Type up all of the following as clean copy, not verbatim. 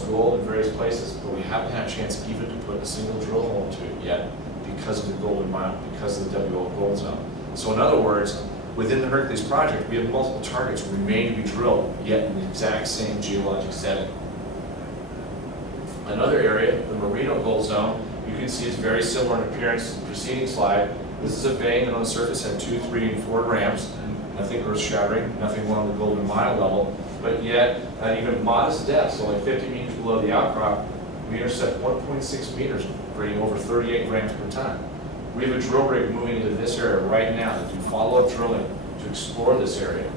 gold in various places, but we haven't had a chance even to put a single drill hole into it yet because of the Golden Mile, because of the WL Gold Zone. So in other words, within the Hercules project, we have multiple targets remaining to be drilled, yet in the exact same geologic setting. Another area, the Merino Gold Zone, you can see is very similar in appearance to the preceding slide. This is a vein that on the surface had 2, 3, and 4 grams, nothing earth-shattering, nothing along the Golden Mile level, but yet at even modest depths, only 50 meters below the outcrop, we intercept 1.6 meters, bringing over 38 grams per ton. We have a drill rig moving into this area right now to do follow-up drilling to explore this area.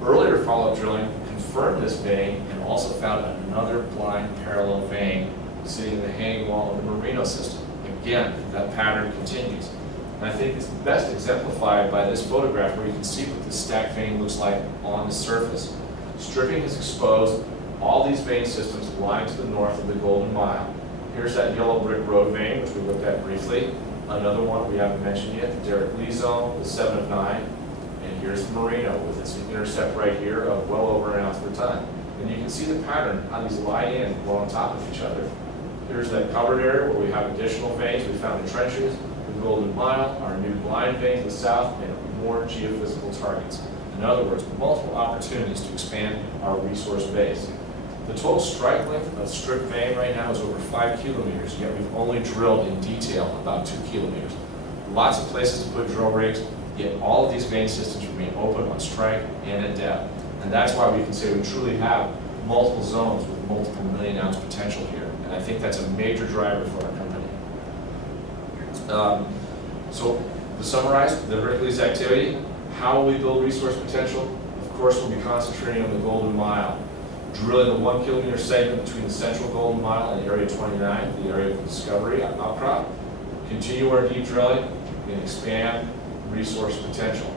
Earlier follow-up drilling confirmed this vein and also found another blind parallel vein sitting in the hanging wall of the Merino system. Again, that pattern continues. And I think it's best exemplified by this photograph where you can see what the stacked vein looks like on the surface. Stripping has exposed all these vein systems lying to the north of the Golden Mile. Here's that yellow brick road vein, which we looked at briefly. Another one we haven't mentioned yet, the Derrick Lee Zone, the 7 of 9. And here's the Merino with its intercept right here of well over an ounce per ton. And you can see the pattern, how these lie in well on top of each other. Here's that covered area where we have additional veins we found in trenches, the Golden Mile, our new blind vein to the south, and more geophysical targets. In other words, multiple opportunities to expand our resource base. The total strike length of strip vein right now is over 5 kilometers, yet we've only drilled in detail about 2 kilometers. Lots of places to put drill rigs, yet all of these vein systems remain open on strike and at depth. And that's why we can say we truly have multiple zones with multiple million-ounce potential here. And I think that's a major driver for our company. So to summarize the Hercules activity, how will we build resource potential? Of course, we'll be concentrating on the Golden Mile, drilling the 1 kilometer segment between the central Golden Mile and Area 29, the area of the discovery outcrop. Continue our deep drilling and expand resource potential.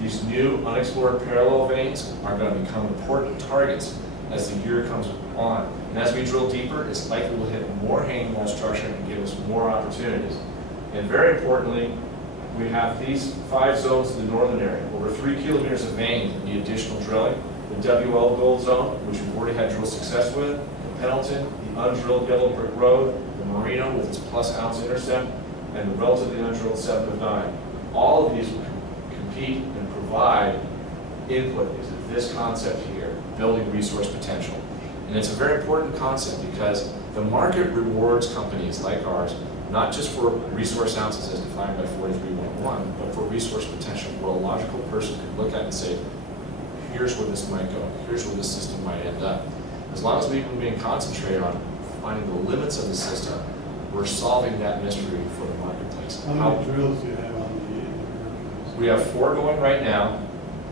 These new unexplored parallel veins are going to become important targets as the year comes on. And as we drill deeper, it's likely we'll hit more hanging wall structure and give us more opportunities. And very importantly, we have these 5 zones in the northern area, over 3 kilometers of veins that need additional drilling. The WL Gold Zone, which we've already had drill success with, the Pendleton, the undrilled Yellow Brick Road, the Merino with its plus ounce intercept, and the relatively undrilled 7 of 9. All of these will compete and provide input into this concept here, building resource potential. And it's a very important concept because the market rewards companies like ours not just for resource ounces as defined by 4311, but for resource potential, where a logical person could look at and say, here's where this might go, here's where this system might end up. As long as we can concentrate on finding the limits of the system, we're solving that mystery for the marketplace. How many drills do you have on the We have 4 going right now.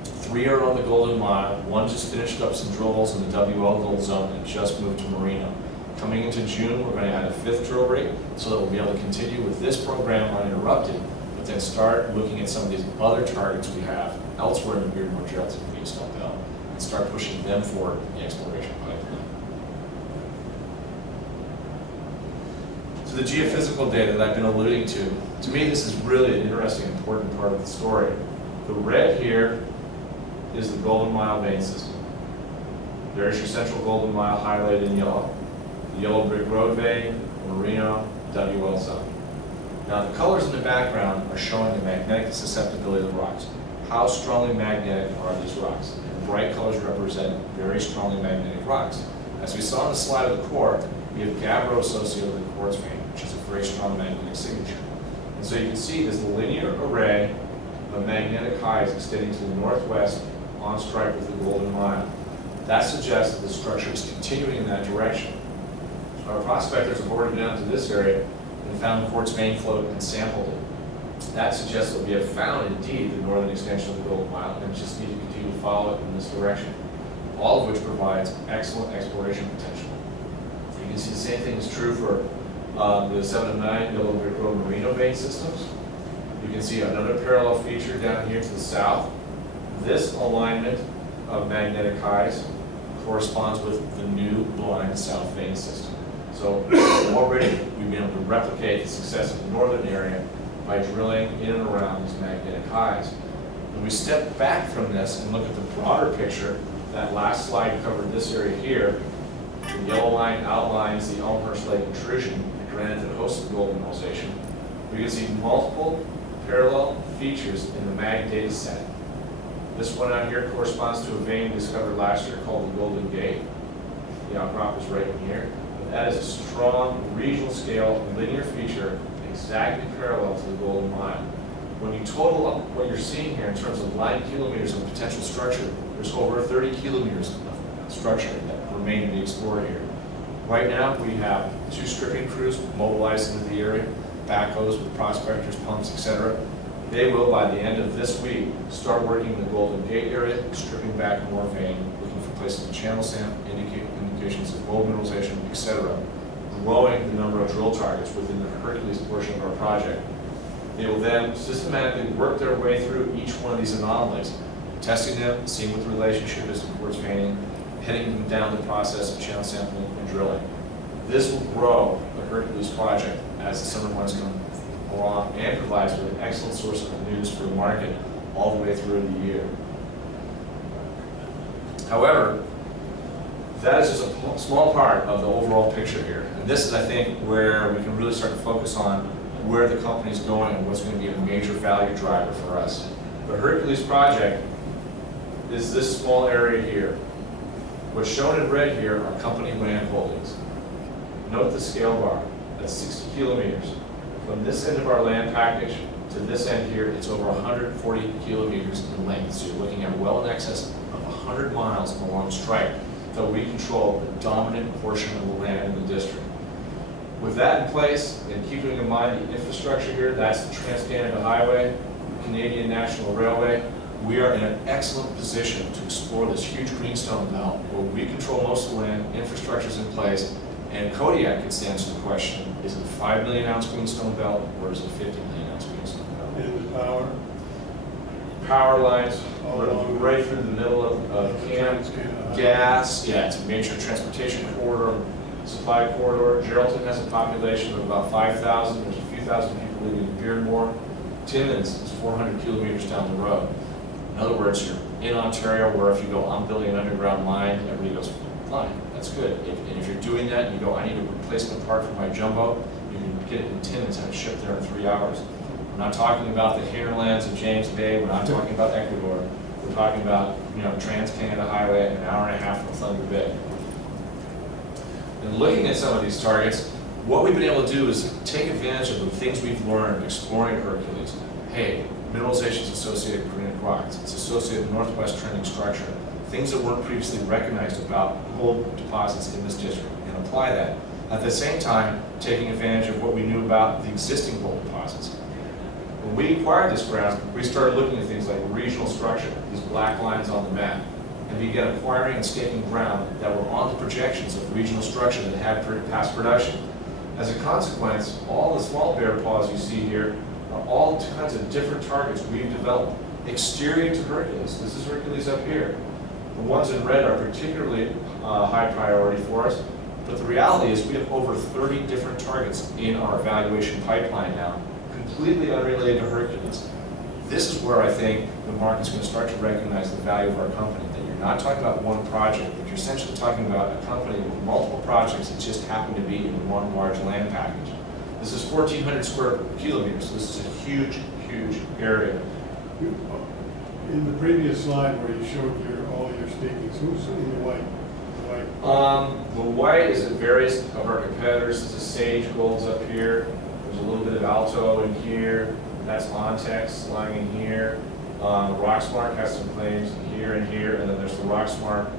3 are on the Golden Mile. 1 just finished up some drill holes in the WL Gold Zone and just moved to Merino. Coming into June, we're going to add a 5th drill rig so that we'll be able to continue with this program uninterrupted, but then start looking at some of these other targets we have elsewhere in the Beardmore Trails and Greenstone Belt and start pushing them forward in the exploration pipeline. So the geophysical data that I've been alluding to me this is really an interesting, important part of the story. The red here is the Golden Mile vein system. There's your central Golden Mile highlighted in yellow. The Yellow Brick Road vein, Merino, WL Zone. Now the colors in the background are showing the magnetic susceptibility of the rocks. How strongly magnetic are these rocks? And bright colors represent very strongly magnetic rocks. As we saw on the slide of the core, we have gabbro associated with the quartz vein, which is a very strong magnetic signature. And so you can see this linear array of magnetic highs extending to the northwest on strike with the Golden Mile. That suggests that the structure is continuing in that direction. Our prospectors have already been out to this area and found the quartz vein float and sampled it. That suggests that we have found, indeed, the northern extension of the Golden Mile and just need to continue to follow it in this direction, all of which provides excellent exploration potential. You can see the same thing is true for the 7 of 9 Yellow Brick Road Merino vein systems. You can see another parallel feature down here to the south. This alignment of magnetic highs corresponds with the new blind south vein system. So already we've been able to replicate the success of the northern area by drilling in and around these magnetic highs. When we step back from this and look at the broader picture, that last slide covered this area here, The yellow line outlines the Elmhurst Lake intrusion, the granite that hosts the gold mineralization. We can see multiple parallel features in the mag data set. This one out here corresponds to a vein discovered last year called the Golden Gate. The outcrop is right in here. But that is a strong regional scale linear feature exactly parallel to the Golden Mile. When you total up what you're seeing here in terms of line kilometers of potential structure, there's over 30 kilometers of structure that remain to be explored here. Right now, we have 2 stripping crews mobilized into the area, backhoes with prospectors, pumps, etc. They will, by the end of this week, start working in the Golden Gate area, stripping back more vein, looking for places to channel sand, indications of gold mineralization, etc., growing the number of drill targets within the Hercules portion of our project. They will then systematically work their way through each one of these anomalies, testing them, seeing what the relationship is towards veining, heading them down the process of channel sampling and drilling. This will grow the Hercules project as the summer months come along and provides with an excellent source of news for the market all the way through the year. However, that is just a small part of the overall picture here. And this is, I think, where we can really start to focus on where the company is going and what's going to be a major value driver for us. The Hercules project is this small area here. What's shown in red here are company land holdings. Note the scale bar. That's 60 kilometers. From this end of our land package to this end here, it's over 140 kilometers in length. So you're looking at well in excess of 100 miles along strike that we control the dominant portion of the land in the district. With that in place, and keeping in mind the infrastructure here, that's the Trans-Canada Highway, the Canadian National Railway, we are in an excellent position to explore this huge greenstone belt where we control most of the land, infrastructure's in place, and Kodiak can answer the question, is it a 5 million ounce greenstone belt or is it a 50 million ounce greenstone belt? And the power. Power lines right through the middle of camp, gas, yeah, it's a major transportation corridor, supply corridor. Geraldton has a population of about 5,000. There's a few thousand people living in Beardmore. Timmins is 400 kilometers down the road. In other words, you're in Ontario where if you go, I'm building an underground mine, everybody goes, fine, that's good. And if you're doing that and you go, I need a replacement part for my jumbo, you can get it in Timmins and it's shipped there in 3 hours. We're not talking about the hinterlands of James Bay. We're not talking about Ecuador. We're talking about, Trans-Canada Highway, an hour and a half from Thunder Bay. And looking at some of these targets, what we've been able to do is take advantage of the things we've learned exploring Hercules. Hey, mineralization is associated with granitic rocks. It's associated with northwest trending structure. Things that weren't previously recognized about gold deposits in this district, and apply that. At the same time, taking advantage of what we knew about the existing gold deposits. When we acquired this ground, we started looking at things like regional structure, these black lines on the map, and began acquiring and staking ground that were on the projections of regional structure that had past production. As a consequence, all the small bear paws you see here are all kinds of different targets we've developed exterior to Hercules. This is Hercules up here. The ones in red are particularly high priority for us, but the reality is we have over 30 different targets in our evaluation pipeline now, completely unrelated to Hercules. This is where I think the market's going to start to recognize the value of our company, that you're not talking about one project, but you're essentially talking about a company with multiple projects that just happen to be in one large land package. This is 1,400 square kilometers, so this is a huge, huge area. In the previous slide where you showed all your stakings, who's in the white? The white is at various of our competitors. There's a Sage Gold's up here. There's a little bit of Alto in here. That's Ontex lying in here. Rocksmart has some claims here and here, and then there's the Rocksmart